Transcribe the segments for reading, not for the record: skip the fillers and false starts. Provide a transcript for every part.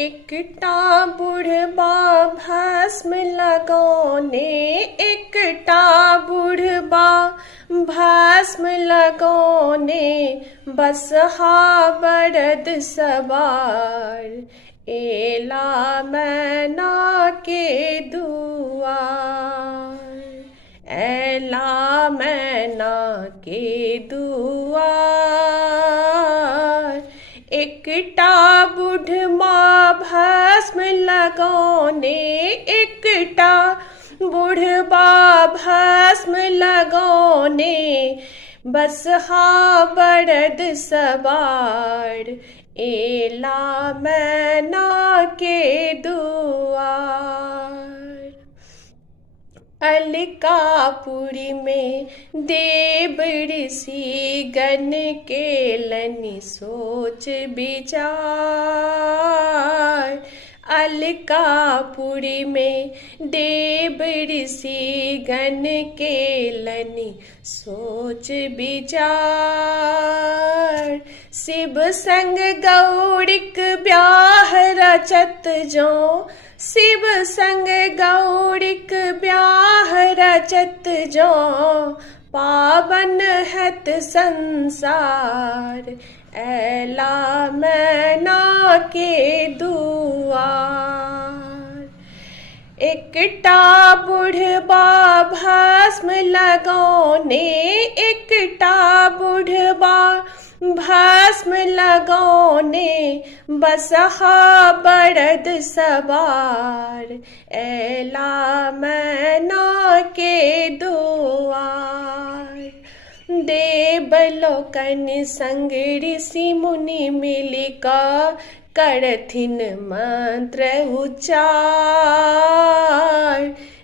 एकटा बुढ़बा भस्म लगौने, एकटा बुढ़बा भस्म लगौने, बसहा बरद सवार, एला मैना के दुआर, एला मैना के दुआर। एकटा बुढ़बा भस्म लगौने, एकटा बुढ़बा भस्म लगौने, बसहा बरद सवार, एला मैना के दुआर। अलकापुरी में देव ऋषि गण के लनि सोच विचार, अलकापुरी में देव ऋषि गण के लनि सोच विचार। शिव संग गौरिक ब्याह रचत जो, शिव संग गौरिक ब्याह रचत जो, पावन हत संसार, एला मैना के दुआर। एकटा बुढ़बा भस्म लगौने, एकटा बुढ़बा भस्म लगौने, बसहा बरद सवार, एला मैना के दुआर। देवलोकन संग ऋषि मुनि मिलिका करथिन मंत्र उच्चार,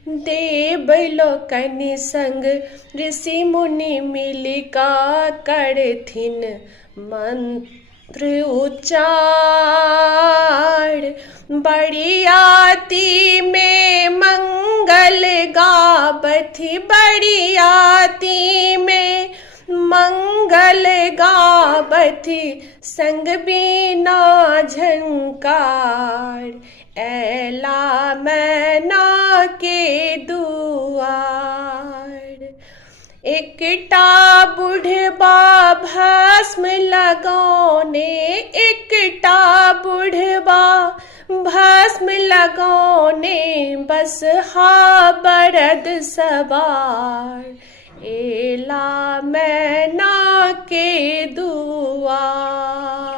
देवलोकन संग ऋषि मुनि मिलिका करथिन मंत्र उच्चार। बरियाती में मंगल गावथि, बरियाती में मंगल गावथि, संग बीना झंकार, एला मैना के दुआर। एकटा बुढ़बा भस्म लगौने, एकटा बुढ़बा भस्म लगौने, बसहा बरद सवार, एला मैना के दुआर।